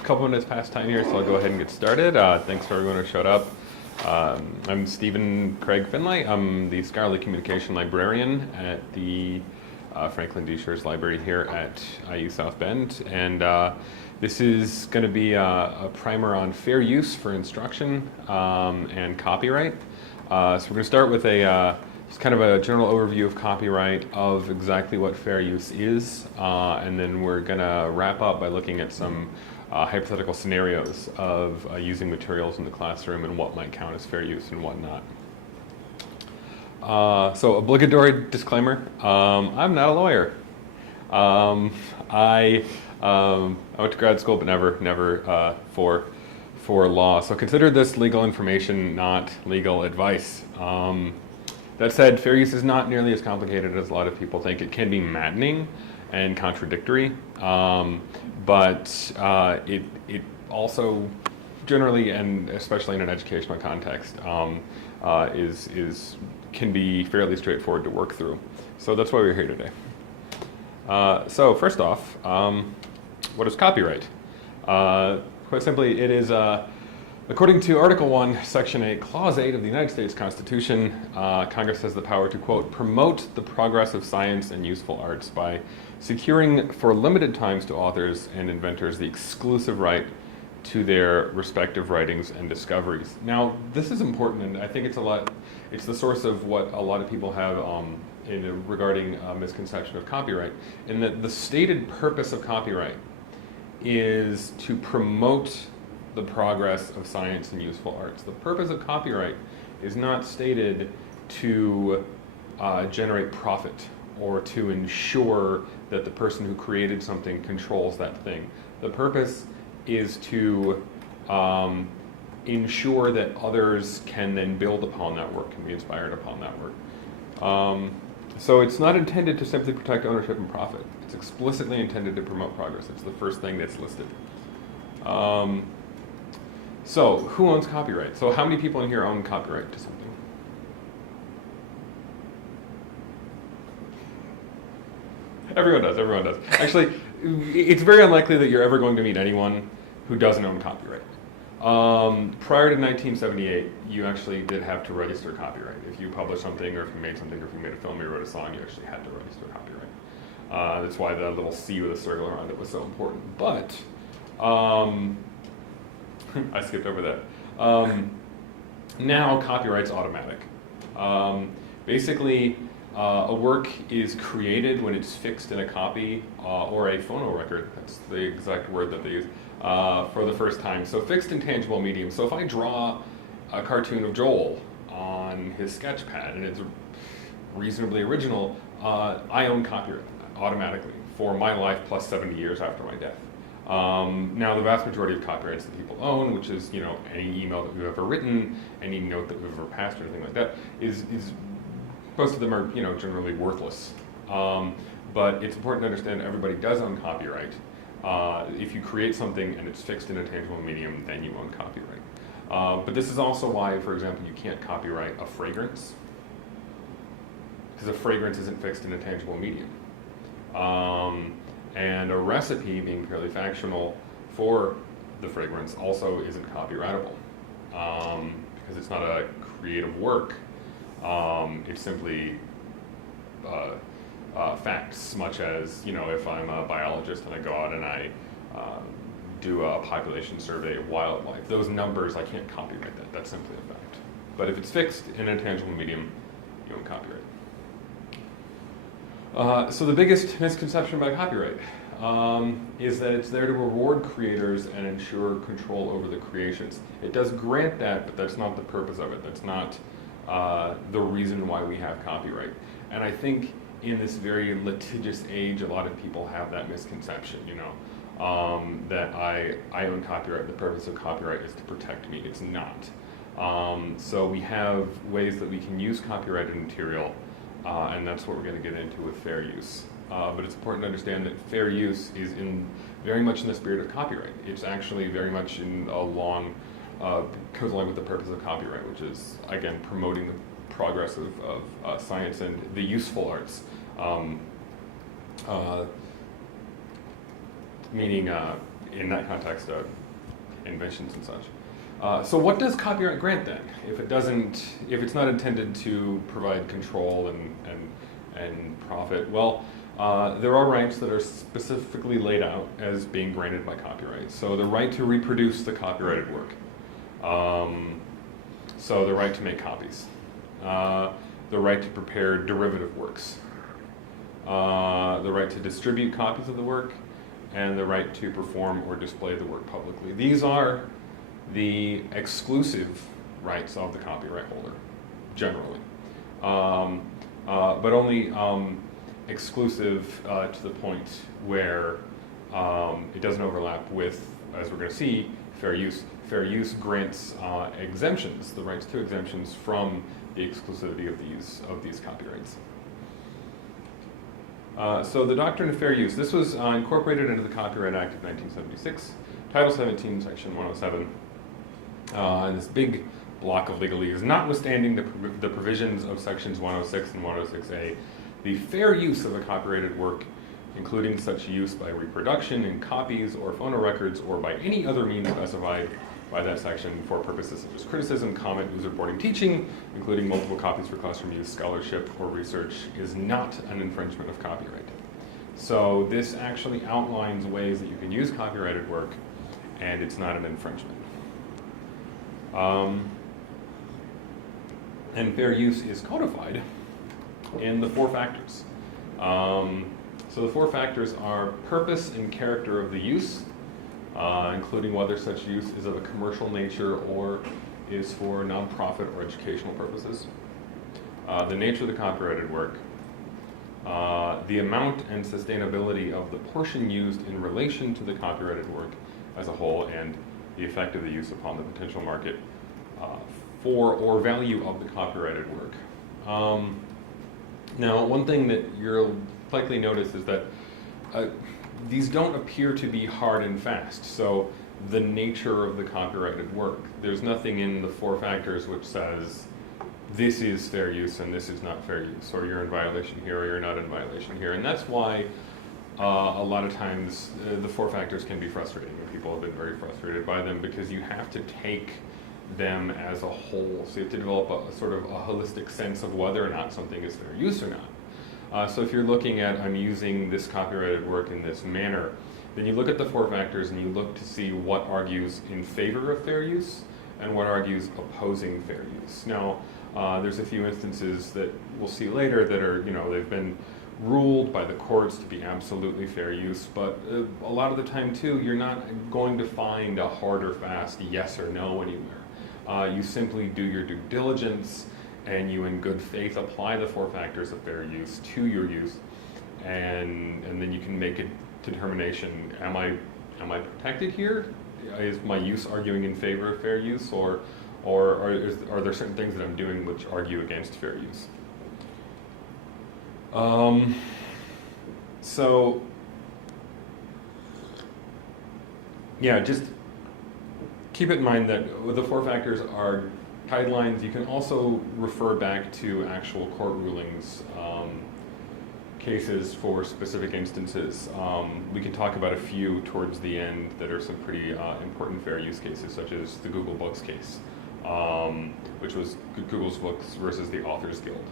a couple minutes past time here, so I'll go ahead and get started. Thanks for everyone who showed up. I'm Stephen Craig Finlay. I'm the scholarly communication librarian at the Franklin D. Scherz Library here at IU South Bend, and this is going to be a primer on fair use for instruction and copyright. So we're going to start with just kind of a general overview of copyright, of exactly what fair use is, and then we're going to wrap up by looking at some hypothetical scenarios of using materials in the classroom and what might count as fair use and what not. So obligatory disclaimer, I'm not a lawyer. I went to grad school, but never for law. So consider this legal information, not legal advice. That said, fair use is not nearly as complicated as a lot of people think. It can be maddening and contradictory, but it also generally, and especially in an educational context, can be fairly straightforward to work through. So that's why we're here today. So first off, what is copyright? Quite simply, it is, according to Article 1, Section 8, Clause 8 of the United States Constitution, Congress has the power to, quote, promote the progress of science and useful arts by securing for limited times to authors and inventors the exclusive right to their respective writings and discoveries. Now, this is important, and I think it's the source of what a lot of people have regarding misconception of copyright, in that the stated purpose of copyright is to promote the progress of science and useful arts. The purpose of copyright is not stated to generate profit or to ensure that the person who created something controls that thing. The purpose is to ensure that others can then build upon that work, can be inspired upon that work. So it's not intended to simply protect ownership and profit. It's explicitly intended to promote progress. It's the first thing that's listed. So who owns copyright? So how many people in here own copyright to something? Everyone does. Actually, it's very unlikely that you're ever going to meet anyone who doesn't own copyright. Prior to 1978, you actually did have to register copyright. If you published something, or if you made something, or if you made a film, or you wrote a song, you actually had to register copyright. That's why the little C with a circle around it was so important. But I skipped over that. Now copyright's automatic. Basically, a work is created when it's fixed in a copy or a phonorecord. That's the exact word that they use for the first time. So fixed in tangible medium. So if I draw a cartoon of Joel on his sketch pad and it's reasonably original, I own copyright automatically for my life plus 70 years after my death. Now the vast majority of copyrights that people own, which is any email that we've ever written, any note that we've ever passed or anything like that, is most of them are generally worthless. But it's important to understand that everybody does own copyright. If you create something and it's fixed in a tangible medium, then you own copyright. But this is also why, for example, you can't copyright a fragrance, because a fragrance isn't fixed in a tangible medium. And a recipe, being purely factional for the fragrance, also isn't copyrightable, because it's not a creative work. It's simply facts, much as if I'm a biologist and I go out and I do a population survey of wildlife, those numbers, I can't copyright that. That's simply a fact. But if it's fixed in a tangible medium, you own copyright. So the biggest misconception about copyright is that it's there to reward creators and ensure control over the creations. It does grant that, but that's not the purpose of it. That's not the reason why we have copyright. And I think in this very litigious age, a lot of people have that misconception, that I own copyright. The purpose of copyright is to protect me. It's not. So we have ways that we can use copyrighted material, and that's what we're going to get into with fair use. But it's important to understand that fair use is very much in the spirit of copyright. It's actually very much goes along with the purpose of copyright, which is, again, promoting the progress of science and the useful arts. Meaning in that context, inventions and such. So what does copyright grant then? If it's not intended to provide control and profit, well, there are rights that are specifically laid out as being granted by copyright. So the right to reproduce the copyrighted work. So the right to make copies. The right to prepare derivative works. The right to distribute copies of the work, and the right to perform or display the work publicly. These are the exclusive rights of the copyright holder, generally. But only exclusive to the point where it doesn't overlap with, as we're going to see, fair use. Fair use grants exemptions, the rights to exemptions from the exclusivity of these copyrights. So the doctrine of fair use, this was incorporated into the Copyright Act of 1976, Title 17, Section 107. And this big block of legalese, notwithstanding the provisions of Sections 106 and 106A, the fair use of a copyrighted work, including such use by reproduction in copies or phonorecords or by any other means specified by that section for purposes such as criticism, comment, news reporting, teaching, including multiple copies for classroom use, scholarship, or research, is not an infringement of copyright. So this actually outlines ways that you can use copyrighted work, and it's not an infringement. And fair use is codified in the 4 factors. So the 4 factors are purpose and character of the use, including whether such use is of a commercial nature or is for nonprofit or educational purposes. The nature of the copyrighted work, the amount and sustainability of the portion used in relation to the copyrighted work as a whole, and the effect of the use upon the potential market for or value of the copyrighted work. Now, one thing that you'll likely notice is that these don't appear to be hard and fast. So the nature of the copyrighted work, there's nothing in the 4 factors which says this is fair use and this is not fair use, or you're in violation here or you're not in violation here. And that's why a lot of times the 4 factors can be frustrating, and people have been very frustrated by them, because you have to take them as a whole. So you have to develop a sort of a holistic sense of whether or not something is fair use or not. So if you're looking at, I'm using this copyrighted work in this manner, then you look at the 4 factors and you look to see what argues in favor of fair use and what argues opposing fair use. Now, there's a few instances that we'll see later that are, they've been ruled by the courts to be absolutely fair use, but a lot of the time too, you're not going to find a hard or fast yes or no anywhere. You simply do your due diligence, and you in good faith apply the 4 factors of fair use to your use, and then you can make a determination, am I protected here? Is my use arguing in favor of fair use, or are there certain things that I'm doing which argue against fair use? So yeah, just keep in mind that the 4 factors are guidelines. You can also refer back to actual court rulings, cases for specific instances. We can talk about a few towards the end that are some pretty important fair use cases, such as the Google Books case, which was Google's Books versus the Authors Guild,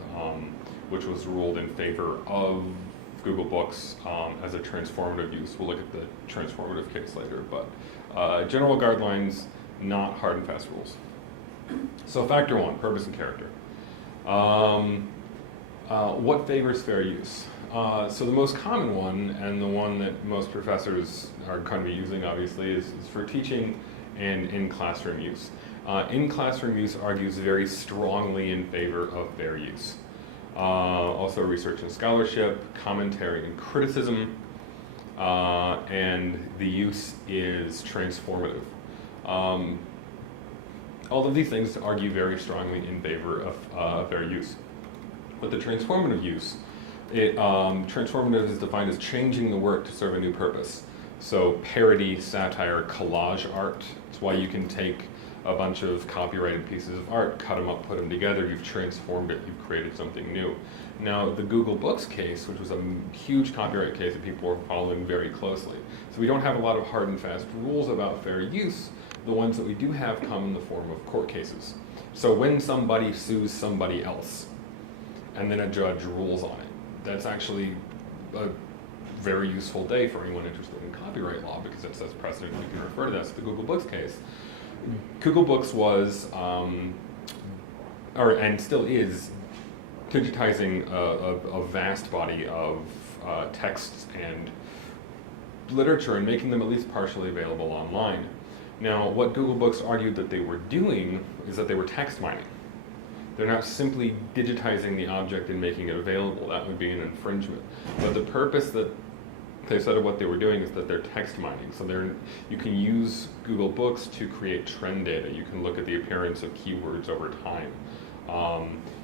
which was ruled in favor of Google Books as a transformative use. We'll look at the transformative case later, but general guidelines, not hard and fast rules. So factor 1, purpose and character. What favors fair use? So the most common one, and the one that most professors are going to be using, obviously, is for teaching and in classroom use. In classroom use argues very strongly in favor of fair use. Also research and scholarship, commentary and criticism, and the use is transformative. All of these things argue very strongly in favor of fair use. But the transformative use, transformative is defined as changing the work to serve a new purpose. So parody, satire, collage art. It's why you can take a bunch of copyrighted pieces of art, cut them up, put them together, you've transformed it, you've created something new. Now, the Google Books case, which was a huge copyright case that people were following very closely. So we don't have a lot of hard and fast rules about fair use. The ones that we do have come in the form of court cases. So when somebody sues somebody else, and then a judge rules on it, that's actually a very useful day for anyone interested in copyright law, because it sets precedent. You can refer to that as the Google Books case. Google Books was, and still is, digitizing a vast body of texts and literature and making them at least partially available online. Now, what Google Books argued that they were doing is that they were text mining. They're not simply digitizing the object and making it available. That would be an infringement. But the purpose that they said of what they were doing is that they're text mining. So you can use Google Books to create trend data. You can look at the appearance of keywords over time.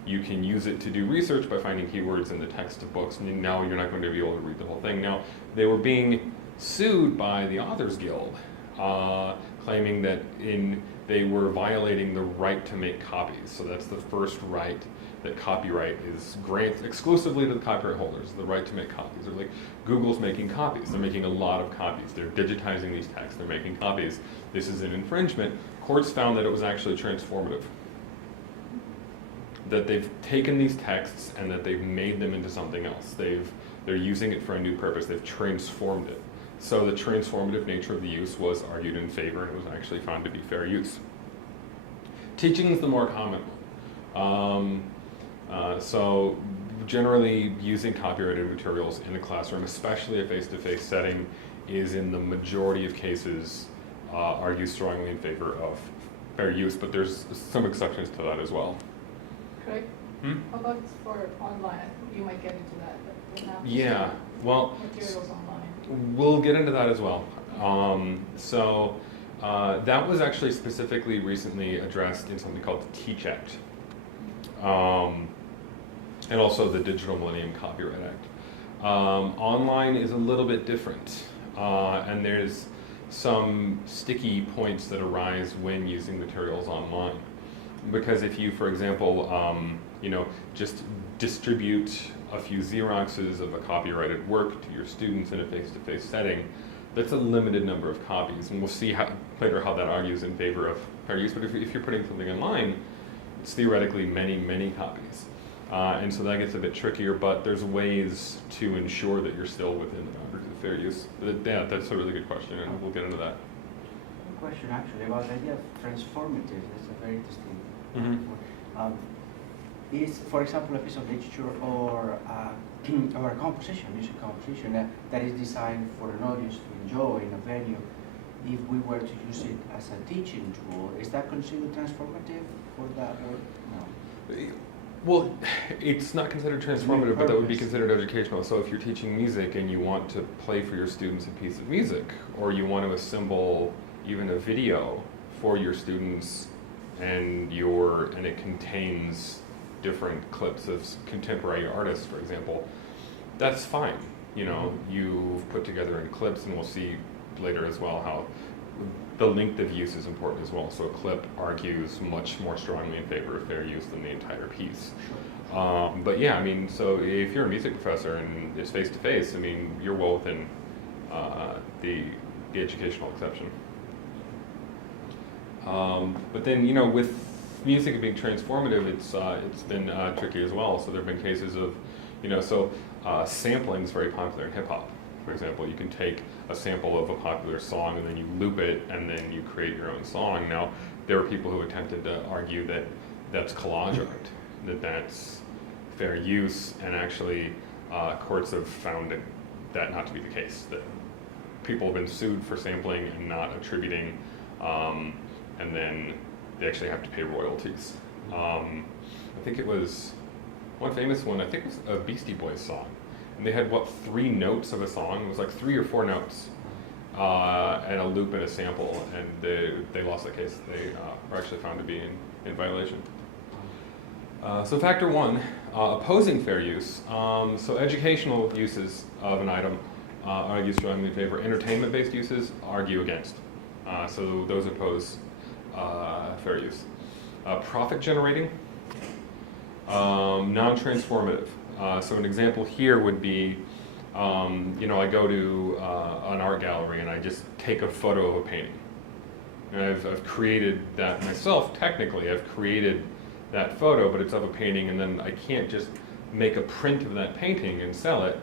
You can use it to do research by finding keywords in the text of books. And now you're not going to be able to read the whole thing. Now, they were being sued by the Authors Guild, claiming that they were violating the right to make copies. So that's the first right that copyright is granted exclusively to the copyright holders, the right to make copies. They're like, Google's making copies. They're making a lot of copies. They're digitizing these texts. They're making copies. This is an infringement. Courts found that it was actually transformative. That they've taken these texts and that they've made them into something else. They're using it for a new purpose. They've transformed it. So the transformative nature of the use was argued in favor, and it was actually found to be fair use. Teaching is the more common one. So generally using copyrighted materials in a classroom, especially a face-to-face setting, is in the majority of cases argued strongly in favor of fair use, but there's some exceptions to that as well. Craig? How about for online? You might get into that, but not yeah, well, materials online. We'll get into that as well. That was actually specifically recently addressed in something called the Teach Act, and also the Digital Millennium Copyright Act. Online is a little bit different, and there's some sticky points that arise when using materials online. Because if you, for example, just distribute a few Xeroxes of a copyrighted work to your students in a face-to-face setting, that's a limited number of copies. And we'll see later how that argues in favor of fair use. But if you're putting something online, it's theoretically many, many copies. And so that gets a bit trickier, but there's ways to ensure that you're still within the boundaries of fair use. But yeah, that's a really good question, and we'll get into that. Question actually about the idea of transformative. That's a very interesting. Is, for example, a piece of literature or a composition, music composition that is designed for an audience to enjoy in a venue, if we were to use it as a teaching tool, is that considered transformative for that or no? Well, it's not considered transformative, but that would be considered educational. So if you're teaching music and you want to play for your students a piece of music, or you want to assemble even a video for your students, and it contains different clips of contemporary artists, for example, that's fine. You've put together in clips, and we'll see later as well how the length of use is important as well. So a clip argues much more strongly in favor of fair use than the entire piece. But yeah, so if you're a music professor and it's face-to-face, you're well within the educational exception. But then, with music being transformative, it's been tricky as well. So there have been cases of, sampling is very popular in hip hop. For example, you can take a sample of a popular song and then you loop it and then you create your own song. Now, there are people who attempted to argue that that's collage art, that's fair use, and actually courts have found that not to be the case, that people have been sued for sampling and not attributing, and then they actually have to pay royalties. I think it was, one famous one, I think it was a Beastie Boys song. And they had, 3 notes of a song? It was like 3 or 4 notes, and a loop and a sample, and they lost that case. They were actually found to be in violation. So factor 1, opposing fair use. So educational uses of an item argue strongly in favor. Entertainment-based uses argue against. So those oppose fair use. Profit generating, non-transformative. So an example here would be, I go to an art gallery and I just take a photo of a painting. And I've created that myself, technically. I've created that photo, but it's of a painting, and then I can't just make a print of that painting and sell it.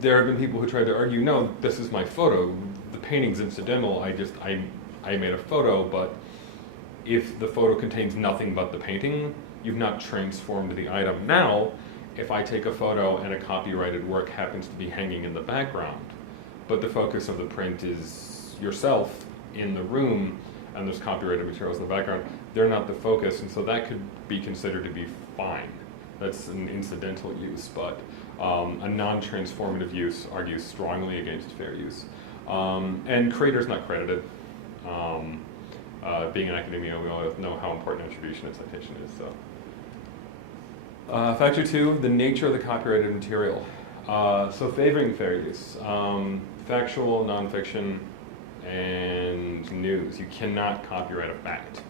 There have been people who tried to argue, no, this is my photo. The painting's incidental. I made a photo, but if the photo contains nothing but the painting, you've not transformed the item. Now, if I take a photo and a copyrighted work happens to be hanging in the background, but the focus of the print is yourself in the room, and there's copyrighted materials in the background, they're not the focus, and so that could be considered to be fine. That's an incidental use, but a non-transformative use argues strongly against fair use. And creators not credited. Being in academia, we all know how important attribution and citation is. So, factor 2, the nature of the copyrighted material. So favoring fair use, factual, nonfiction, and news. You cannot copyright a fact.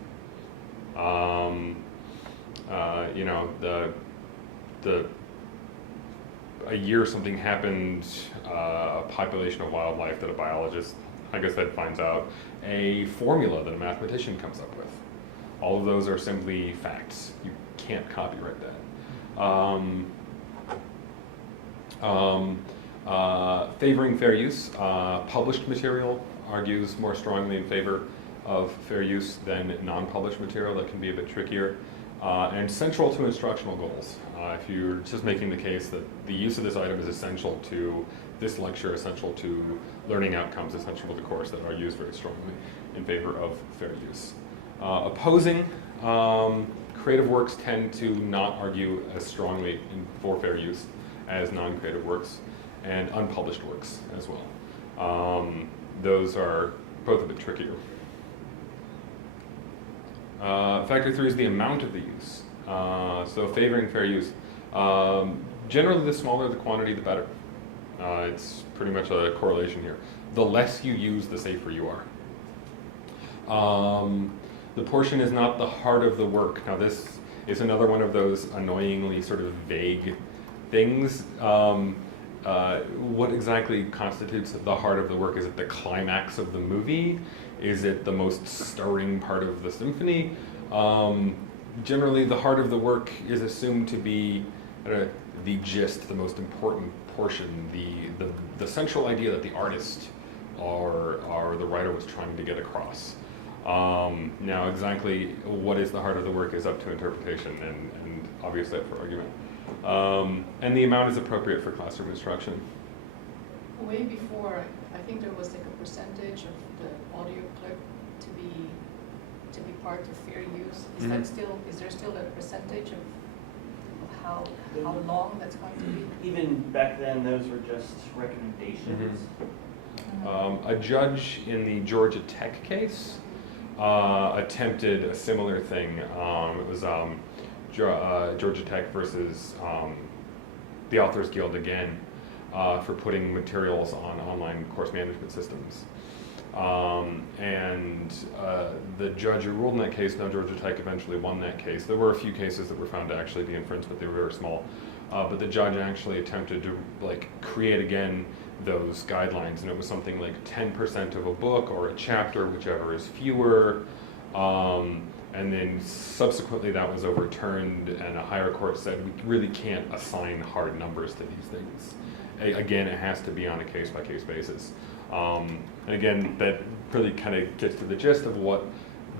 A year something happened, a population of wildlife that a biologist, like I said, finds out, a formula that a mathematician comes up with. All of those are simply facts. You can't copyright that. Favoring fair use, published material argues more strongly in favor of fair use than non-published material. That can be a bit trickier. And central to instructional goals. If you're just making the case that the use of this item is essential to this lecture, essential to learning outcomes, essential to the course, that are used very strongly in favor of fair use. Opposing, creative works tend to not argue as strongly for fair use as non-creative works, and unpublished works as well. Those are both a bit trickier. Factor 3 is the amount of the use. So favoring fair use. Generally, the smaller the quantity, the better. It's pretty much a correlation here. The less you use, the safer you are. The portion is not the heart of the work. Now this is another one of those annoyingly sort of vague things. What exactly constitutes the heart of the work? Is it the climax of the movie? Is it the most stirring part of the symphony? Generally, the heart of the work is assumed to be the gist, the most important portion, the central idea that the artist or the writer was trying to get across. Now, exactly what is the heart of the work is up to interpretation and obviously up for argument. And the amount is appropriate for classroom instruction. Way before, I think there was like a percentage of the audio clip to be part of fair use. Is that still? Is there still a percentage of how long that's going to be? Even back then, those were just recommendations. A judge in the Georgia Tech case attempted a similar thing. It was Georgia Tech versus the Authors Guild again for putting materials on online course management systems. And the judge who ruled in that case, now Georgia Tech eventually won that case. There were a few cases that were found to actually be infringed, but they were very small. But the judge actually attempted to create again those guidelines, and it was something like 10% of a book or a chapter, whichever is fewer. And then subsequently that was overturned, and a higher court said we really can't assign hard numbers to these things. Again, it has to be on a case-by-case basis. And again, that really kind of gets to the gist of what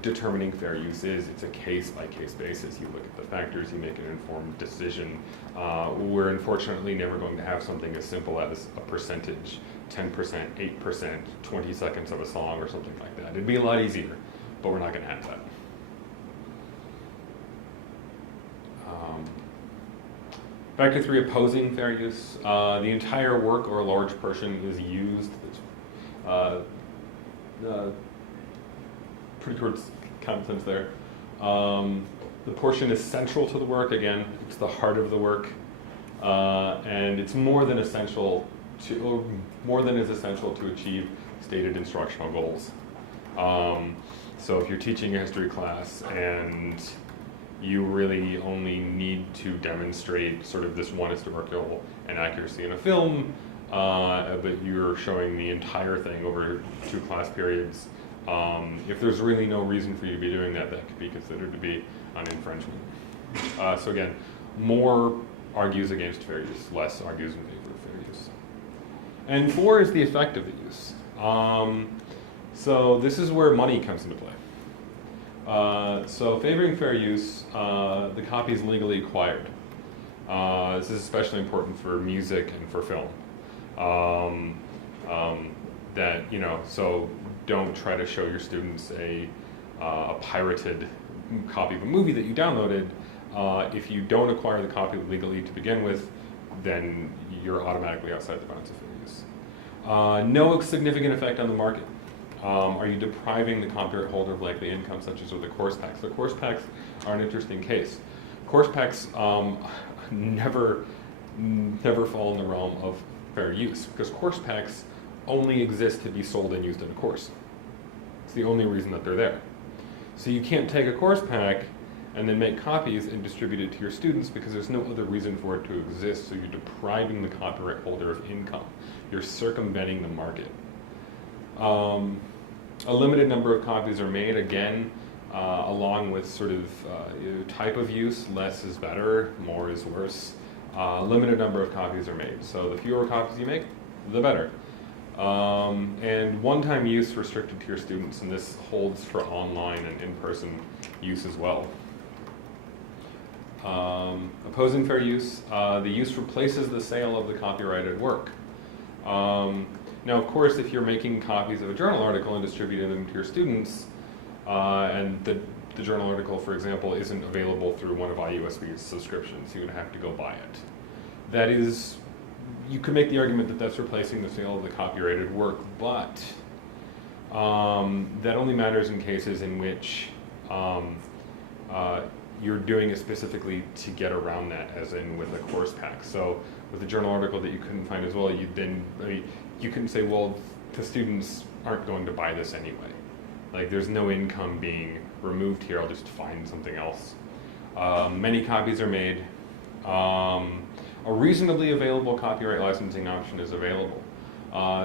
determining fair use is. It's a case-by-case basis. You look at the factors, you make an informed decision. We're unfortunately never going to have something as simple as a percentage, 10%, 8%, 20 seconds of a song or something like that. It'd be a lot easier, but we're not going to have that. Factor 3, opposing fair use. The entire work or a large portion is used. Pretty towards common sense there. The portion is central to the work. Again, it's the heart of the work, and it's more than essential to, more than is essential to achieve stated instructional goals. So if you're teaching a history class and you really only need to demonstrate sort of this one historical inaccuracy in a film, but you're showing the entire thing over 2 class periods, if there's really no reason for you to be doing that, that could be considered to be an infringement. So again, more argues against fair use, less argues in favor of fair use. And 4 is the effect of the use. So this is where money comes into play. So favoring fair use, the copy is legally acquired. This is especially important for music and for film. That, you know, so don't try to show your students a pirated copy of a movie that you downloaded. If you don't acquire the copy legally to begin with, then you're automatically outside the bounds of fair use. No significant effect on the market. Are you depriving the copyright holder of likely income, such as with the course packs? The course packs are an interesting case. Course packs never fall in the realm of fair use, because course packs only exist to be sold and used in a course. It's the only reason that they're there. So you can't take a course pack and then make copies and distribute it to your students because there's no other reason for it to exist, so you're depriving the copyright holder of income. You're circumventing the market. A limited number of copies are made, again, along with sort of type of use. Less is better, more is worse. Limited number of copies are made, so the fewer copies you make, the better. And one-time use restricted to your students, and this holds for online and in-person use as well. Opposing fair use, the use replaces the sale of the copyrighted work. Now, of course, if you're making copies of a journal article and distributing them to your students, and the journal article, for example, isn't available through one of IUSB's subscriptions, you would have to go buy it. That is, you could make the argument that that's replacing the sale of the copyrighted work, but that only matters in cases in which you're doing it specifically to get around that, as in with a course pack. So with the journal article that you couldn't find as well, you couldn't say, well, the students aren't going to buy this anyway. Like, there's no income being removed here, I'll just find something else. Many copies are made. A reasonably available copyright licensing option is available.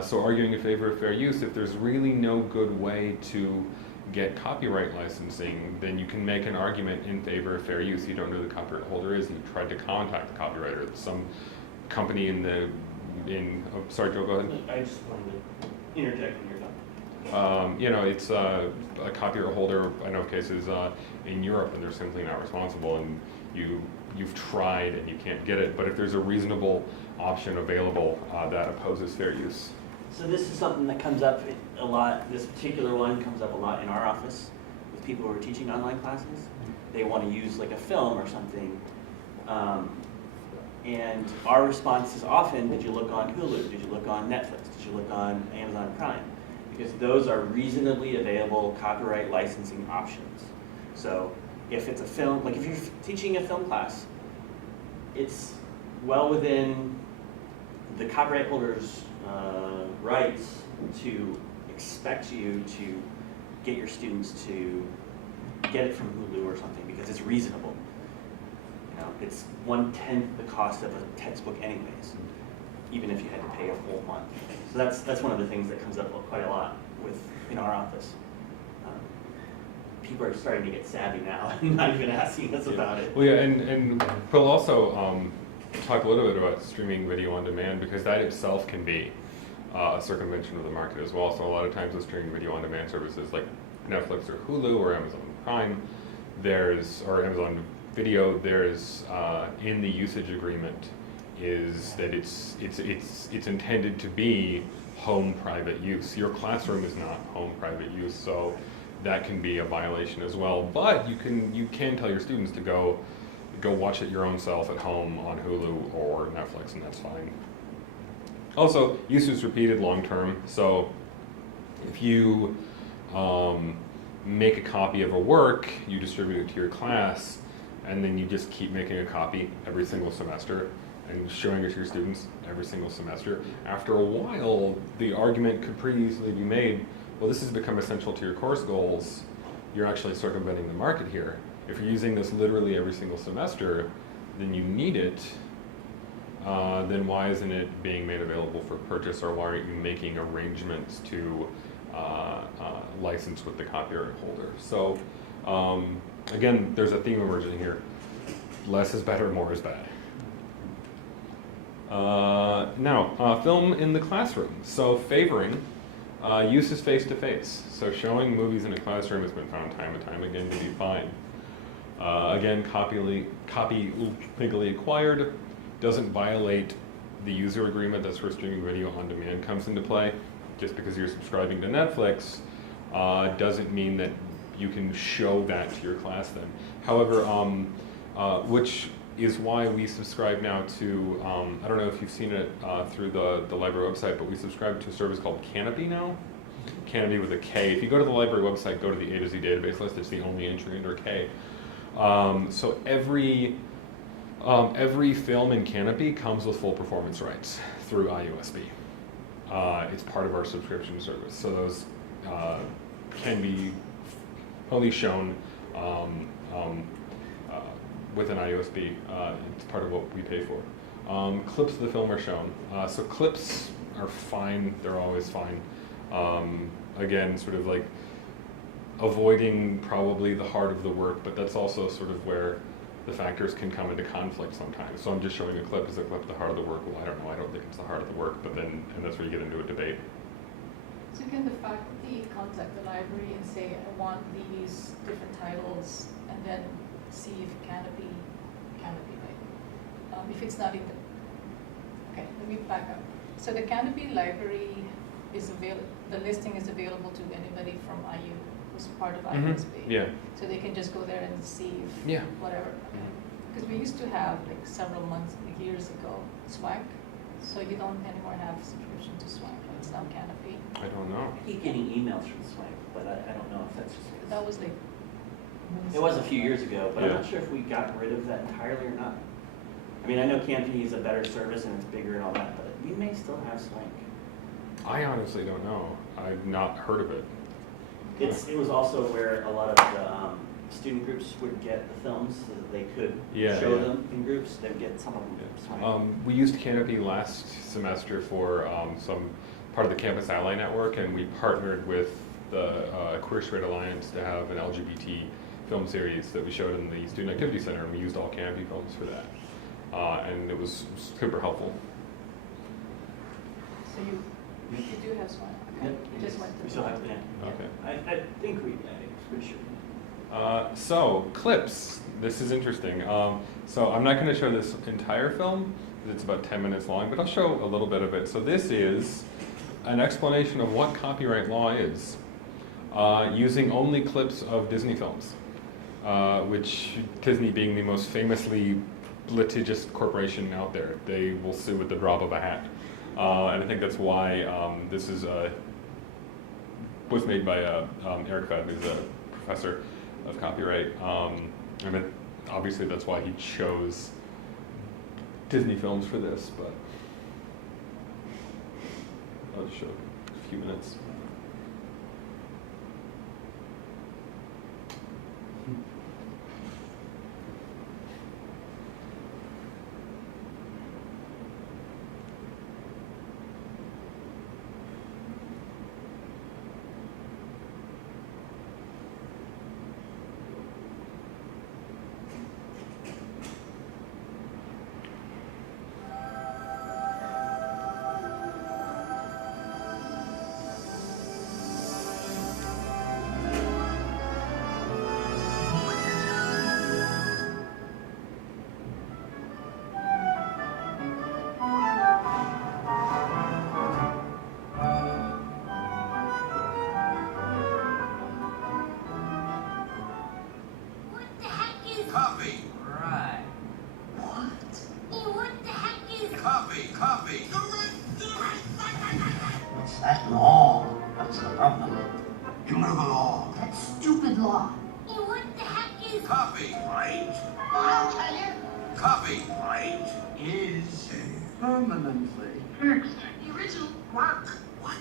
So arguing in favor of fair use, if there's really no good way to get copyright licensing, then you can make an argument in favor of fair use. You don't know who the copyright holder is, and you tried to contact the copywriter. Some company oh, sorry, Joe, go ahead. I just wanted to interject when you're done. You know, it's a copyright holder. I know of cases in Europe, and they're simply not responsible, and you've tried and you can't get it. But if there's a reasonable option available that opposes fair use. So this is something that comes up a lot. This particular one comes up a lot in our office with people who are teaching online classes. They want to use like a film or something. And our response is often, did you look on Hulu? Did you look on Netflix? Did you look on Amazon Prime? Because those are reasonably available copyright licensing options. So if it's a film, like if you're teaching a film class, it's well within the copyright holder's rights to expect you to get your students to get it from Hulu or something because it's reasonable. You know, it's 1/10 the cost of a textbook anyways, even if you had to pay a whole month. So that's one of the things that comes up quite a lot in our office. People are starting to get savvy now and not even asking us about it. Well, yeah, and we'll also talk a little bit about streaming video on demand, because that itself can be a circumvention of the market as well. So a lot of times with streaming video on demand services like Netflix or Hulu or Amazon Prime, or Amazon Video, there's in the usage agreement is that it's intended to be home private use. Your classroom is not home private use, so that can be a violation as well. But you can tell your students to go watch it your own self at home on Hulu or Netflix, and that's fine. Also, use is repeated long term. So if you make a copy of a work, you distribute it to your class, and then you just keep making a copy every single semester and showing it to your students every single semester. After a while, the argument could pretty easily be made, well, this has become essential to your course goals, you're actually circumventing the market here. If you're using this literally every single semester, then you need it. Then why isn't it being made available for purchase, or why aren't you making arrangements to license with the copyright holder? So again, there's a theme emerging here. Less is better, more is bad. Now, film in the classroom. So favoring use is face-to-face. So showing movies in a classroom has been found time and time again to be fine. Again, copy legally acquired doesn't violate the user agreement that's where streaming video on demand comes into play. Just because you're subscribing to Netflix doesn't mean that you can show that to your class then. However, which is why we subscribe now to, I don't know if you've seen it through the library website, but we subscribe to a service called Canopy now. Canopy with a K. If you go to the library website, go to the A to Z database list, it's the only entry under K. So every film in Canopy comes with full performance rights through IUSB. It's part of our subscription service. So those can be only shown with an IUSB. It's part of what we pay for. Clips of the film are shown. So clips are fine, they're always fine. Again, sort of like avoiding probably the heart of the work, but that's also sort of where the factors can come into conflict sometimes. So I'm just showing a clip. Is a clip the heart of the work? Well, I don't know. I don't think it's the heart of the work, but then, and that's where you get into a debate. So can the faculty contact the library and say, I want these different titles, and then see if Canopy, right? If it's not in the, okay, let me back up. So the Canopy Library is available, the listing is available to anybody from IU who's part of IUSB. Yeah. So they can just go there and see if Yeah. whatever. Because we used to have like several months, years ago, SWAC. So you don't anymore have subscription to SWAC. It's now Canopy. I don't know. I keep getting emails from Swipe, but I don't know if that's just. That was like. It was a few years ago, but I'm Yeah. not sure if we got rid of that entirely or not. I mean, I know Canopy is a better service and it's bigger and all that, but we may still have Swank. I honestly don't know. I've not heard of it. It was also where a lot of the student groups would get the films so that they could show them in groups. They'd get some of them from Swank. We used Canopy last semester for some part of the Campus Ally Network, and we partnered with the Queer Straight Alliance to have an LGBT film series that we showed in the Student Activity Center, and we used all Canopy films for that. And it was super helpful. So you do have SWAC. Okay. Yep. You just went to. We still have, yeah. Okay. I think we should. So, clips. This is interesting. So I'm not going to show this entire film, because it's about 10 minutes long, but I'll show a little bit of it. So this is an explanation of what copyright law is, using only clips of Disney films, which Disney being the most famously litigious corporation out there. They will sue at the drop of a hat. And I think that's why this is was made by Eric Febb, who's a professor of copyright. And obviously that's why he chose Disney films for this, but I'll just show a few minutes. Copy. Right. What? Hey, what the heck is... Copy. Copy. What's that law? What's the problem? You know the law. That stupid law. Hey, what the heck is... Copy. Right. I'll tell you. Copy. Right. Is permanently fixed. The original work. What?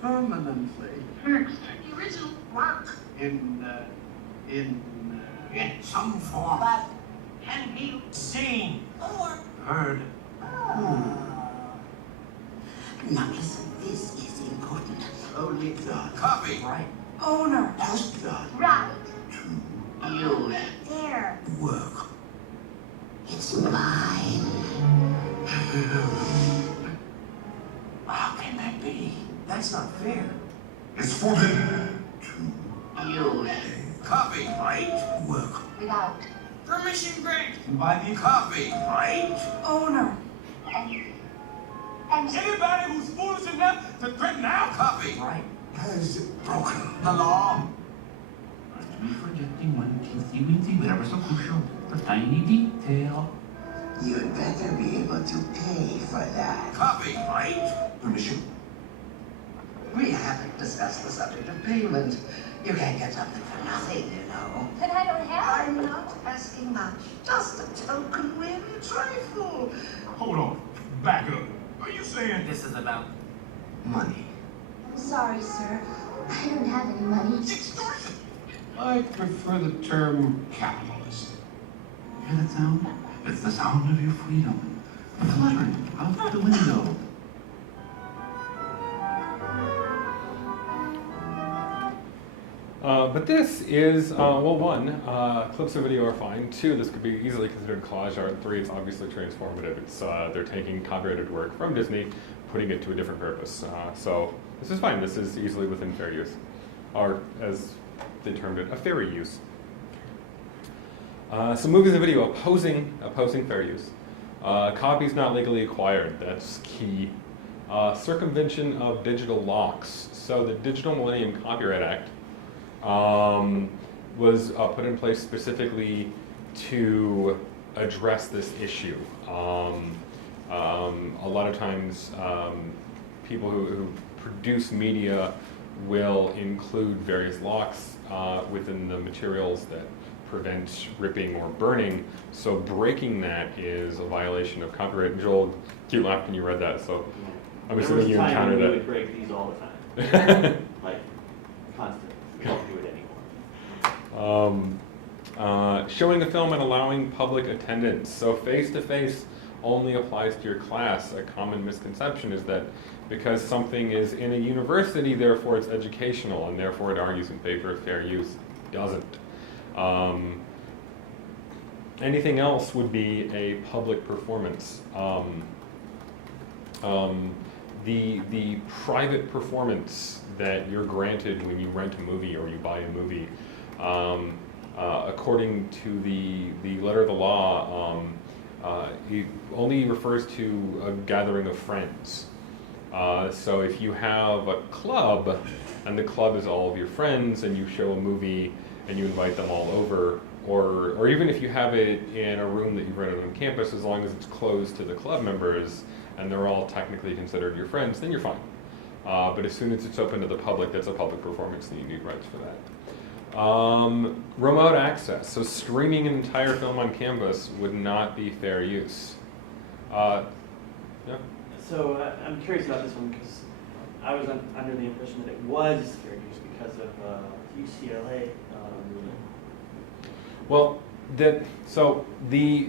Permanently Fixed. The original work. in some form. But can be Seen. or heard. now listen, this is important. Only the copy. Right. Owner. Just the Right. to You. There. work. It's mine. How can that be? That's not fair. It's forbidden to You. copy. Right. Work. Without. Permission granted by the copy. Right. Owner. And Anybody who's foolish enough to threaten our copy. right. Has broken the law. Must be forgetting one teensy-weensy but ever so crucial, the tiny detail. You'd better be able to pay for that. Copy. Right. Permission. We haven't discussed the subject of payment. You can't get something for nothing, you know. But I don't have I'm not asking much. Just a token weary trifle. Hold on. Back up. Are you saying This is about money? I'm sorry, sir. I don't have any money. Extortion. I prefer the term capitalist. Hear that sound? It's the sound of your freedom. Fluttering out the window. But this is, well, one, clips of video are fine. Two, this could be easily considered collage art. Three, it's obviously transformative. It's they're taking copyrighted work from Disney, putting it to a different purpose. So this is fine. This is easily within fair use, or as they termed it, a fair use. So movies and video opposing fair use. Copies not legally acquired. That's key. Circumvention of digital locks. So the Digital Millennium Copyright Act was put in place specifically to address this issue. A lot of times, people who produce media will include various locks within the materials that prevent ripping or burning. So breaking that is a violation of copyright. Joel, you laughed when you read that, so I'm assuming you encountered There was a time when we that. would break these all the time, like constantly. We don't do it anymore. Showing a film and allowing public attendance. So face-to-face only applies to your class. A common misconception is that because something is in a university, therefore it's educational, and therefore it argues in favor of fair use. It doesn't. Anything else would be a public performance. The private performance that you're granted when you rent a movie or you buy a movie, according to the letter of the law, it only refers to a gathering of friends. So if you have a club, and the club is all of your friends, and you show a movie and you invite them all over, or even if you have it in a room that you've rented on campus, as long as it's closed to the club members and they're all technically considered your friends, then you're fine. But as soon as it's open to the public, that's a public performance, and you need rights for that. Remote access. So streaming an entire film on campus would not be fair use. Yeah. So I'm curious about this one because I was under the impression that it was fair use because of UCLA ruling. Well, so the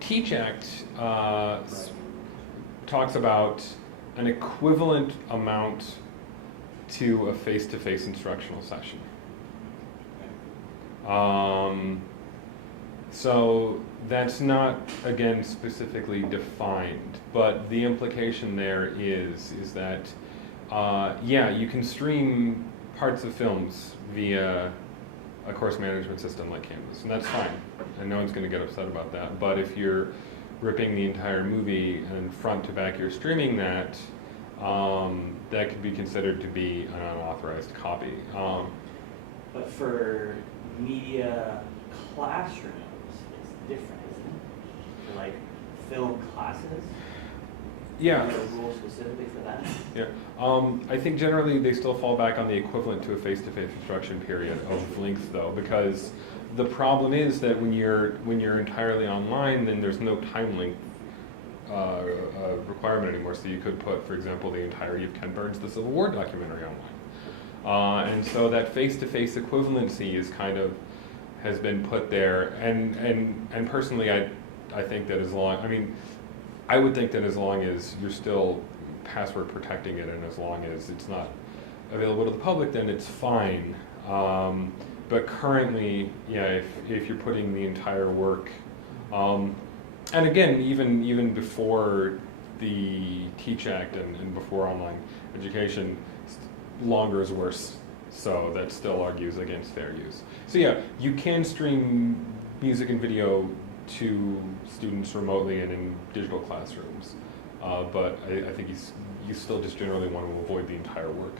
Teach Act talks about an equivalent amount to a face-to-face instructional session. So that's not, again, specifically defined, but the implication there is that, yeah, you can stream parts of films via a course management system like Canvas, and that's fine, and no one's going to get upset about that. But if you're ripping the entire movie and front to back you're streaming that, that could be considered to be an unauthorized copy. But for media classrooms, it's different, isn't it? For like film classes? Yeah. Is there a rule specifically for that? Yeah, I think generally they still fall back on the equivalent to a face-to-face instruction period of length, though, because the problem is that when you're entirely online, then there's no time length requirement anymore. So you could put, for example, the entirety of Ken Burns' The Civil War documentary And so that face-to-face equivalency is kind of, has been put there. And personally, I think that as long, I mean, I would think that as long as you're still password protecting it and as long as it's not available to the public, then it's fine. But currently, yeah, if you're putting the entire work, and again, even before the Teach Act and before online education, longer is worse. So that still argues against fair use. So yeah, you can stream music and video to students remotely and in digital classrooms, but I think you still just generally want to avoid the entire work.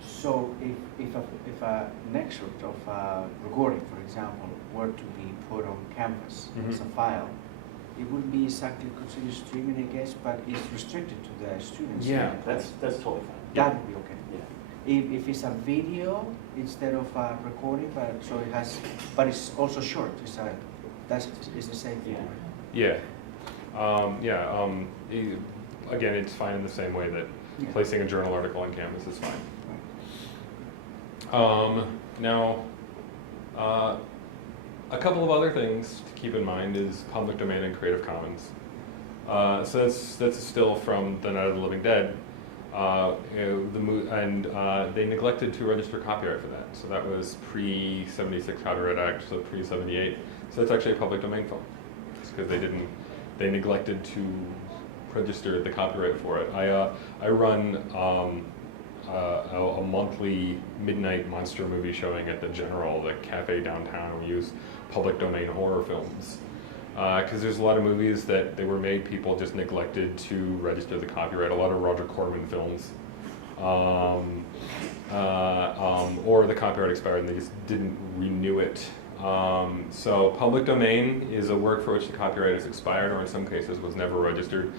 So if an excerpt of a recording, for example, were to be put on Canvas as a file, it would be exactly considered streaming, I guess, but it's restricted to the students. Yeah, That's totally fine. That would be okay. Yeah. If it's a video instead of a recording, but so it has, but it's also short. It's the same thing. Yeah. Again, it's fine in the same way that placing a journal article on Canvas is fine. Now, a couple of other things to keep in mind is public domain and Creative Commons. So that's still from The Night of the Living Dead. They neglected to register copyright for that. So that was pre-76 Copyright Act, so pre-78. So that's actually a public domain film, because they neglected to register the copyright for it. I run a monthly midnight monster movie showing at the General, the cafe downtown. We use public domain horror films. Because there's a lot of movies that they were made, people just neglected to register the copyright. A lot of Roger Corman films, or the copyright expired and they just didn't renew it. So public domain is a work for which the copyright is expired, or in some cases was never registered.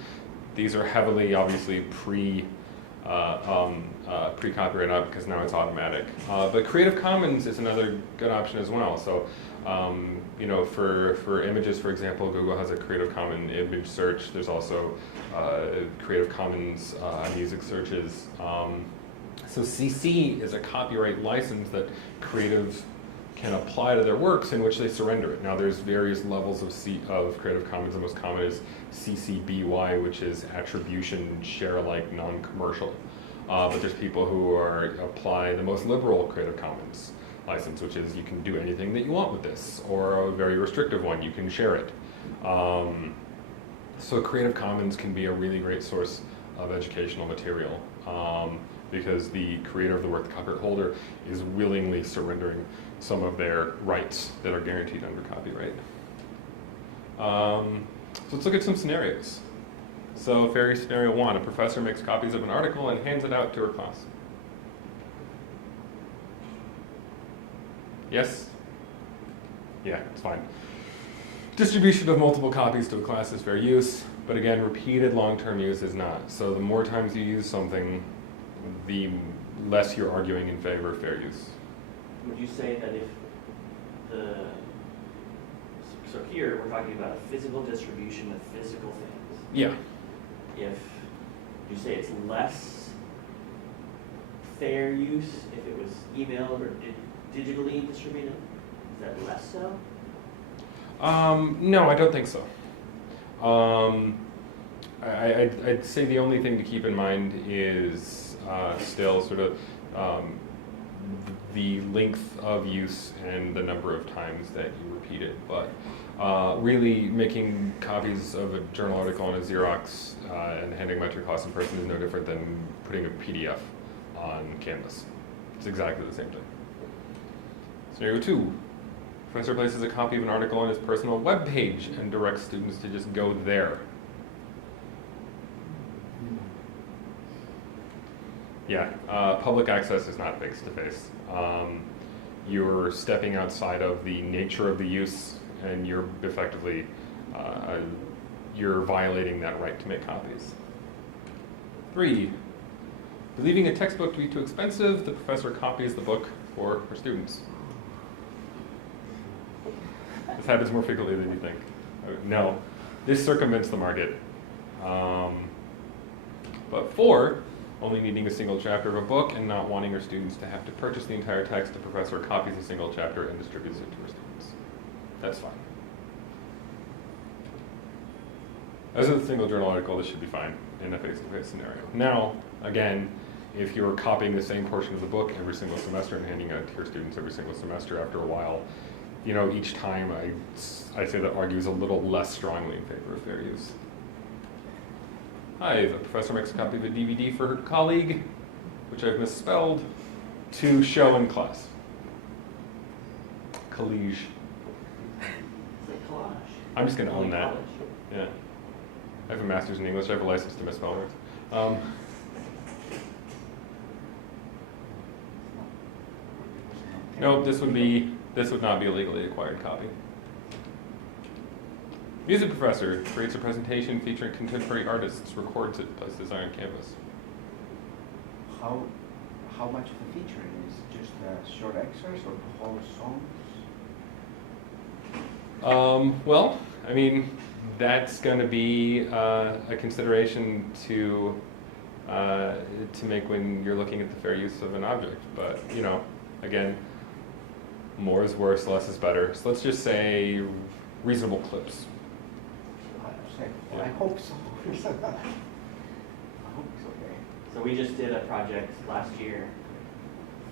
These are heavily, obviously, pre-copyright out because now it's automatic. But Creative Commons is another good option as well. So. For images, for example, Google has a Creative Commons image search. There's also Creative Commons music searches. So CC is a copyright license that creatives can apply to their works in which they surrender it. Now there's various levels of Creative Commons. The most common is CC BY, which is attribution, share alike, non-commercial. But there's people who apply the most liberal Creative Commons license, which is you can do anything that you want with this, or a very restrictive one, you can share it. So Creative Commons can be a really great source of educational material because the creator of the work, the copyright holder, is willingly surrendering some of their rights that are guaranteed under copyright. So let's look at some scenarios. So fairy scenario 1, a professor makes copies of an article and hands it out to her class. Yes? Yeah, it's fine. Distribution of multiple copies to a class is fair use, but again, repeated long-term use is not. So the more times you use something, the less you're arguing in favor of fair use. Would you say that if so here we're talking about a physical distribution of physical things. Yeah. If you say it's less fair use if it was emailed or digitally distributed, is that less so? No, I don't think so. I'd say the only thing to keep in mind is still sort of the length of use and the number of times that you repeat it. But really making copies of a journal article on a Xerox and handing them out to your class in person is no different than putting a PDF on Canvas. It's exactly the same thing. Scenario 2. Professor places a copy of an article on his personal web page and directs students to just go there. Yeah, public access is not face-to-face. You're stepping outside of the nature of the use, and you're effectively, you're violating that right to make copies. 3, believing a textbook to be too expensive, the professor copies the book for her students. This happens more frequently than you think. No, this circumvents the market. But 4, only needing a single chapter of a book and not wanting your students to have to purchase the entire text, the professor copies a single chapter and distributes it to her students. That's fine. As a single journal article, this should be fine in a face-to-face scenario. Now, again, if you're copying the same portion of the book every single semester and handing it to your students every single semester, after a while, you know, each time I'd say that argues a little less strongly in favor of fair use. Hi, the professor makes a copy of a DVD for her colleague, which I've misspelled, to show in class. College. It's like collage. I'm just going to own Only that. college. Yeah. I have a master's in English. I have a license to misspell words. No, this would not be a legally acquired copy. Music professor creates a presentation featuring contemporary artists, records it, does design on campus. How much of the featuring is just short excerpts or the whole songs? Well, I mean, that's going to be a consideration to make when you're looking at the fair use of an object. But you know, again, more is worse, less is better. So let's just say reasonable clips. I hope so. I hope it's okay. So we just did a project last year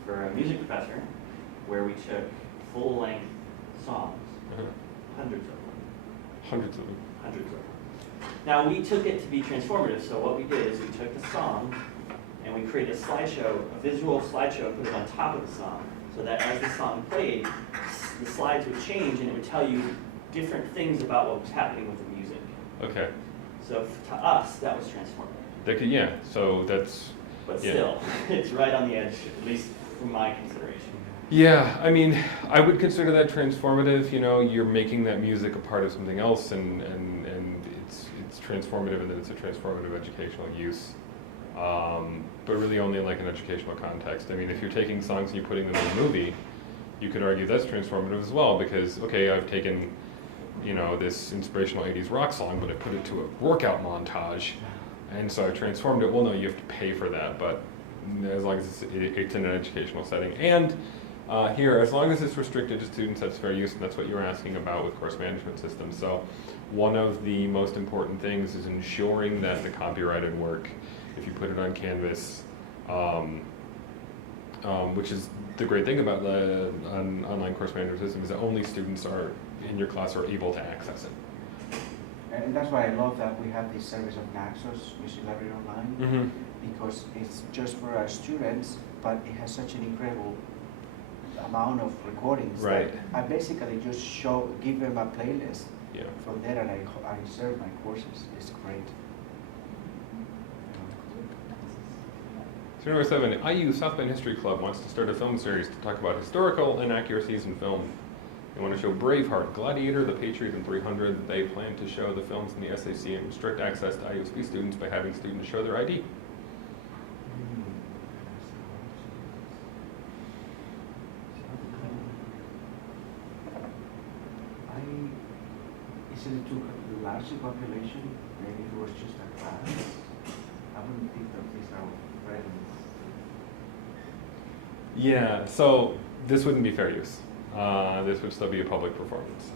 for a music professor where we took full-length songs, hundreds of them. Hundreds of them. Hundreds of them. Now we took it to be transformative, so what we did is we took the song and we created a slideshow, a visual slideshow, and put it on top of the song, so that as the song played, the slides would change and it would tell you different things about what was happening with the music. Okay. So to us, that was transformative. Yeah. So that's. But yeah. still, it's right on the edge, at least from my consideration. Yeah, I mean, I would consider that transformative. You know, you're making that music a part of something else, and it's transformative, and then it's a transformative educational use. But really only in like an educational context. I mean, if you're taking songs and you're putting them in a movie, you could argue that's transformative as well, because okay, I've taken, you know, this inspirational 80s rock song, but I put it to a workout montage, and so I transformed it. Well, no, you have to pay for that, but as long as it's in an educational setting. And here, as long as it's restricted to students, that's fair use, and that's what you were asking about with course management systems. So one of the most important things is ensuring that the copyrighted work, if you put it on Canvas, which is the great thing about an online course management system, is that only students are in your class are able to access it. And that's why I love that we have this service of Naxos, Music Library Online, because it's just for our students, but it has such an incredible amount of recordings. Right. That I basically just give them a playlist from there, and I serve my courses. It's great. So number 7, IU South Bend History Club wants to start a film series to talk about historical inaccuracies in film. They want to show Braveheart, Gladiator, The Patriot, and 300. They plan to show the films in the SAC and restrict access to IUSB students by having students show their ID. Is it too large a population? Maybe if it was just a class. I wouldn't think that these are friends. Yeah, so this wouldn't be fair use. This would still be a public performance.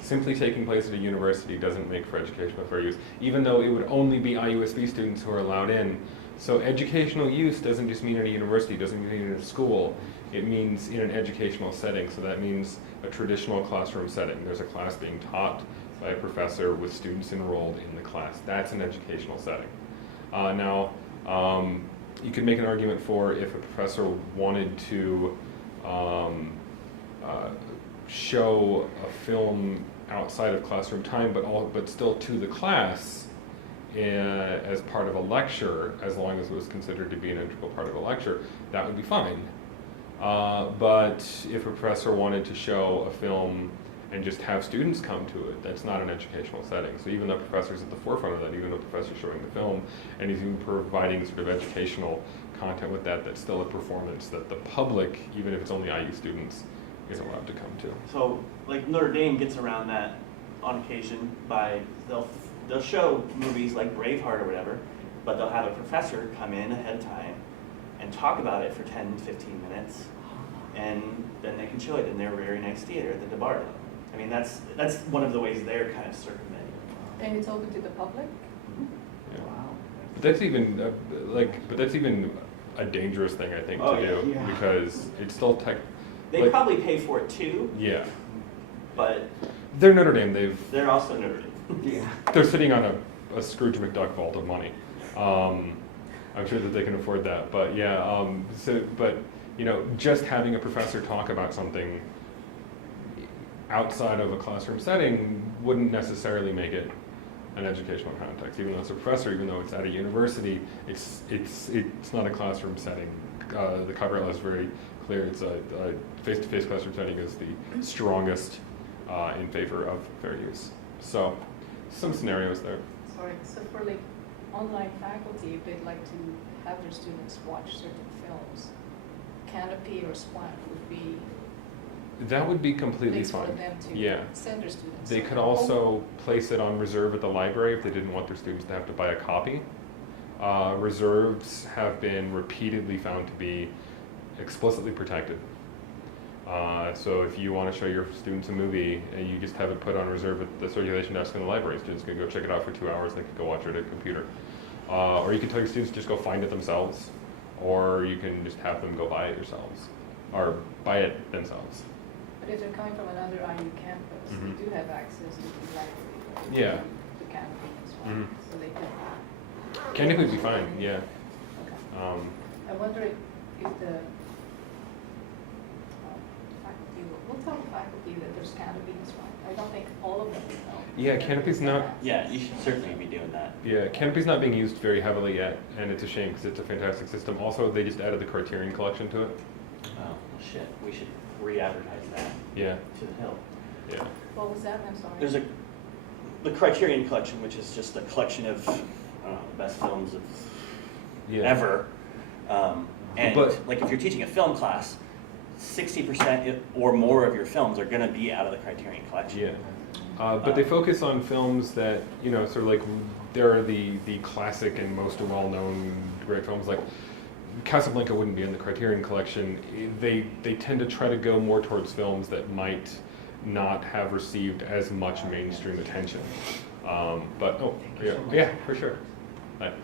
Simply taking place at a university doesn't make for educational fair use, even though it would only be IUSB students who are allowed in. So educational use doesn't just mean in a university, doesn't mean in a school. It means in an educational setting. So that means a traditional classroom setting. There's a class being taught by a professor with students enrolled in the class. That's an educational setting. Now, you could make an argument for if a professor wanted to show a film outside of classroom time, but still to the class as part of a lecture, as long as it was considered to be an integral part of a lecture, that would be fine. But if a professor wanted to show a film and just have students come to it, that's not an educational setting. So even though the professor's at the forefront of that, even though the professor's showing the film, and he's even providing sort of educational content with that, that's still a performance that the public, even if it's only IU students, is allowed to come to. So, like Notre Dame gets around that on occasion by they'll show movies like Braveheart or whatever, but they'll have a professor come in ahead of time and talk about it for 10, 15 minutes, and then they can show it in their very nice theater at the DeBardo. I mean, that's one of the ways they're kind of circumventing. And it's open to the public? Yeah. Wow. But that's even but that's even a dangerous thing, I think, Oh, to do, yeah. because it's still tech. They like, probably pay for it too, yeah, but they're Notre Dame. they're also Notre Dame. Yeah. They're sitting on a Scrooge McDuck vault of money. I'm sure that they can afford that, but yeah. But you know, just having a professor talk about something outside of a classroom setting wouldn't necessarily make it an educational context. Even though it's a professor, even though it's at a university, it's not a classroom setting. The copyright law is very clear. It's a face-to-face classroom setting is the strongest in favor of fair use. So, some scenarios there. Sorry, so for like online faculty, if they'd like to have their students watch certain films, Canopy or Splash would be That would be completely place for fine. them to Yeah. send their students. They could also place it on reserve at the library if they didn't want their students to have to buy a copy. Reserves have been repeatedly found to be explicitly protected. So if you want to show your students a movie and you just have it put on reserve at the circulation desk in the library, students can go check it out for 2 hours, they can go watch it at a computer. Or you can tell your students to just go find it themselves, or you can just have them go buy it yourselves, or buy it themselves. But if they're coming from another IU campus, Mhm. they do have access to the library. Right? Yeah. To Canopy as well, Mhm. so they could. Canopy would be fine, yeah. Okay. I wonder if the faculty, we'll tell the faculty that there's Canopy as well. I don't think all of them know. Yeah, Canopy's not. Yeah, you should certainly be doing that. Yeah, Canopy's not being used very heavily yet, and it's a shame because it's a fantastic system. Also, they just added the Criterion collection to it. Oh, well, shit, we should re-advertise that Yeah, to the hill. yeah. What was that? I'm sorry. There's the Criterion collection, which is just a collection of the best films of Yeah. ever. And But- like if you're teaching a film class, 60% or more of your films are going to be out of the Criterion collection. Yeah. But they focus on films that, you know, sort of like, there are the classic and most well-known great films, like Casablanca wouldn't be in the Criterion collection. They tend to try to go more towards films that might not have received as much mainstream attention. But, oh, yeah, for sure. But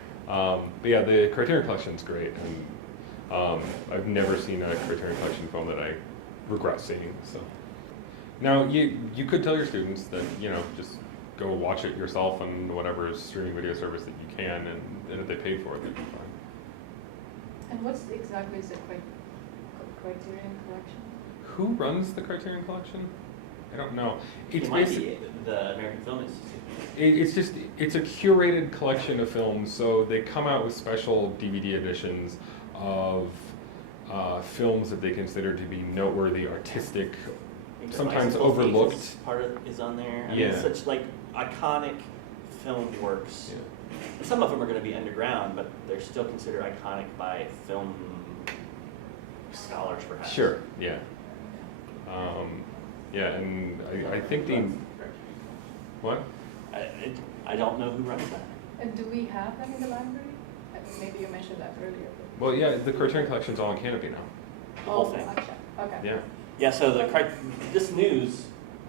yeah, the Criterion collection's great, and I've never seen a Criterion collection film that I regret seeing, so. Now, you could tell your students that, you know, just go watch it yourself on whatever streaming video service that you can, and if they pay for it, they'd be fine. And what's exactly is the Criterion collection? Who runs the Criterion collection? I don't know. It's It might basically, be the American Film Institute. it's a curated collection of films, so they come out with special DVD editions of films that they consider to be noteworthy, artistic, I think the sometimes Bicycle Thief overlooked. part is on there. I mean, Yeah. it's such like iconic film works. Yeah. Some of them are going to be underground, but they're still considered iconic by film scholars, perhaps. Sure, yeah. Yeah, and I think the, what? I don't know who runs that. And do we have them in the library? Maybe you mentioned that earlier. Well, yeah, the Criterion collection's all on Canopy now. The whole thing. Gotcha. Okay. Yeah. Yeah, so this news,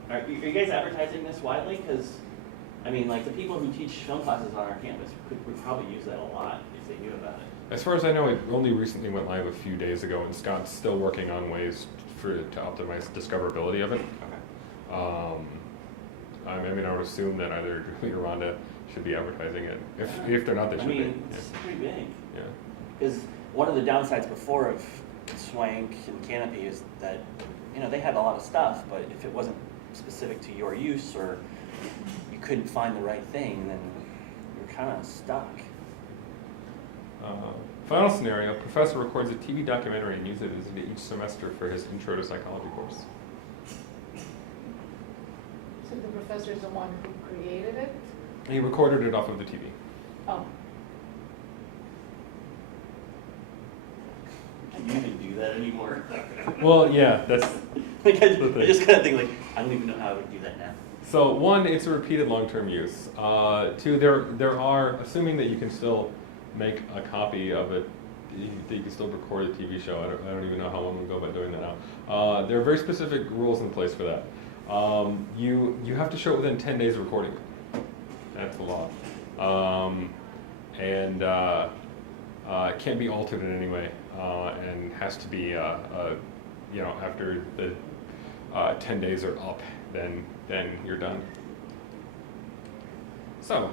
are you guys advertising this widely? Because, I mean, like the people who teach film classes on our campus would probably use that a lot if they knew about it. As far as I know, it only recently went live a few days ago, and Scott's still working on ways to optimize discoverability of it. Okay. I mean, I would assume that either Julie or Rhonda should be advertising it. If they're not, they I should mean, be. it's pretty big. Yeah. Because one of the downsides before of Swank and Canopy is that, you know, they had a lot of stuff, but if it wasn't specific to your use or you couldn't find the right thing, then you're kind of stuck. Final scenario, professor records a TV documentary and uses it each semester for his intro to psychology course. So the professor is the one who created it? He recorded it off of the TV. Oh. Can you even do that anymore? Well, yeah, that's Like, I the thing. just kind of think like, I don't even know how I would do that now. So one, it's a repeated long-term use. Two, there are, assuming that you can still make a copy of it, you can still record a TV show. I don't even know how one would go about doing that now. There are very specific rules in place for that. You have to show it within 10 days of recording. That's the law. And it can't be altered in any way, and has to be, after the 10 days are up, then you're done. So,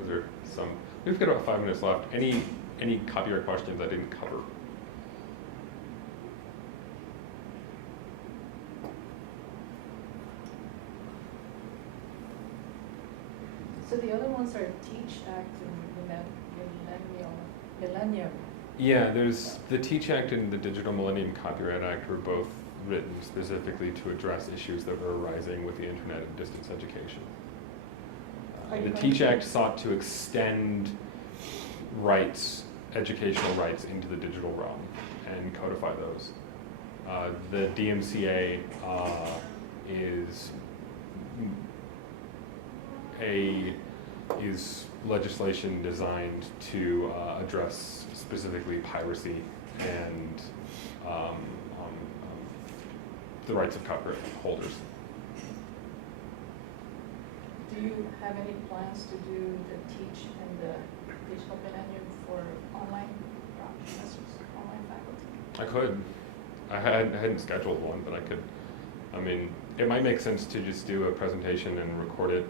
those are some. We've got about 5 minutes left. Any copyright questions I didn't cover? So the other ones are Teach Act and Millennium. Yeah, there's the Teach Act and the Digital Millennium Copyright Act were both written specifically to address issues that were arising with the internet and distance education. The Teach Act sought to extend rights, educational rights, into the digital realm and codify those. The DMCA is legislation designed to address specifically piracy and the rights of copyright holders. Do you have any plans to do the Teach and the Digital Millennium for online professors, online faculty? I could. I hadn't scheduled one, but I could. I mean, it might make sense to just do a presentation and record it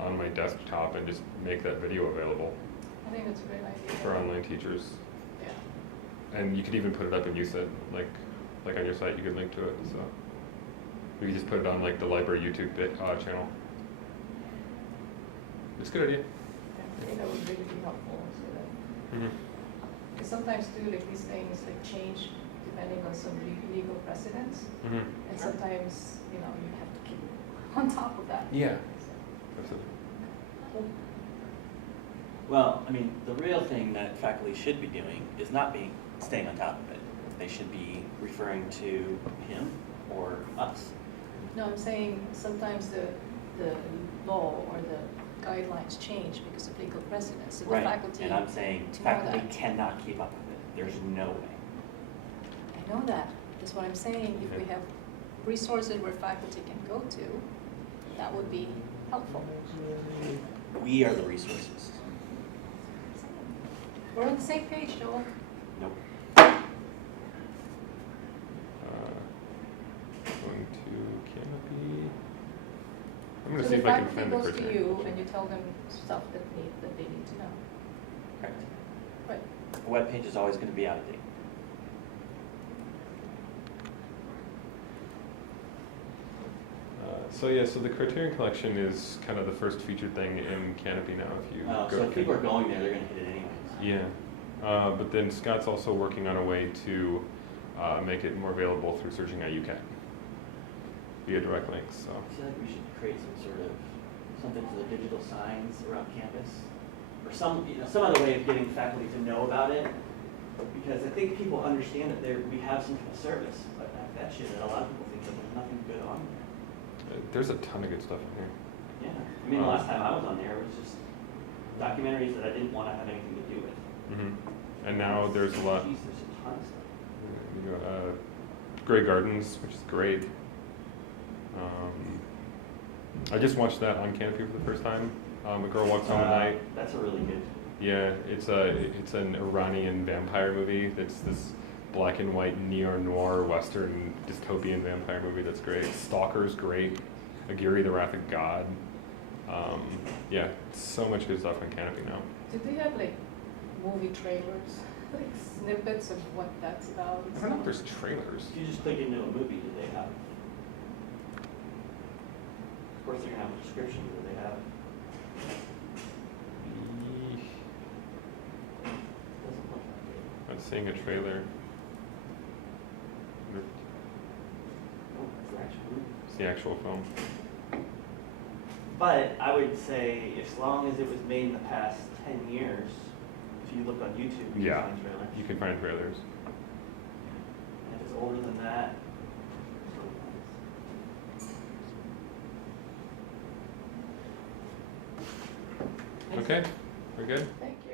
on my desktop and just make that video available. I think that's a great idea. For online teachers. Yeah. And you could even put it up and use it, like on your site, you could link to it. So you could just put it on like the library YouTube channel. It's a good idea. Yeah, I think that would really be helpful. So that, Mm-hmm. because sometimes too, like these things like change depending on some legal precedents, Mm-hmm. and sometimes you have to keep on top of that. Yeah, So, absolutely. Well, I mean, the real thing that faculty should be doing is not staying on top of it. They should be referring to him or us. no, I'm saying sometimes the law or the guidelines change because of legal precedents. So the Right, faculty and I'm saying to know faculty that. cannot keep up with it. There's no way. I know that. That's what I'm saying. If we have resources where faculty can go to, that would be helpful. We are the resources. We're on the same page, Joel. Nope. Going to Canopy. I'm going to So see the if I can faculty find the goes to criteria. you and you tell them stuff that they need to know. Correct. Right. The webpage is always going to be out of date. So the criterion collection is kind of the first featured thing in Canopy now. If you go So to if people are going there, they're going to hit it anyways. Yeah, but then Scott's also working on a way to make it more available through searching at UCAT via direct links. So I feel like we should create something for the digital signs around campus, or some other way of getting faculty to know about it. Because I think people understand that we have some kind of service, but that shit, a lot of people think that there's nothing good on there. there's a ton of good stuff in here. Yeah, I mean, the last time I was on there, it was just documentaries that I didn't want to have anything to do with. Mm-hmm. And now there's a lot. Jeez, there's a ton of stuff. You got Grey Gardens, which is great. I just watched that on Canopy for the first time. A Girl Walks Home at Night. That's a really good. Yeah, it's an Iranian vampire movie. It's this black and white neo-noir Western dystopian vampire movie that's great. Stalker's great. Aguirre, the Wrath of God. Yeah, so much good stuff on Canopy now. Did they have like movie trailers, like snippets of what that's about? I don't know if there's trailers. If you just click into a movie, do they have? Of course, they're gonna have a description. Do they have? Doesn't look like it. I'm seeing a trailer. Oh, that's the actual movie. It's the actual film. But I would say, as long as it was made in the past 10 years, if you look on YouTube, you Yeah. can find trailers. You can find trailers. And if it's older than that, Okay, we're good? Thank you.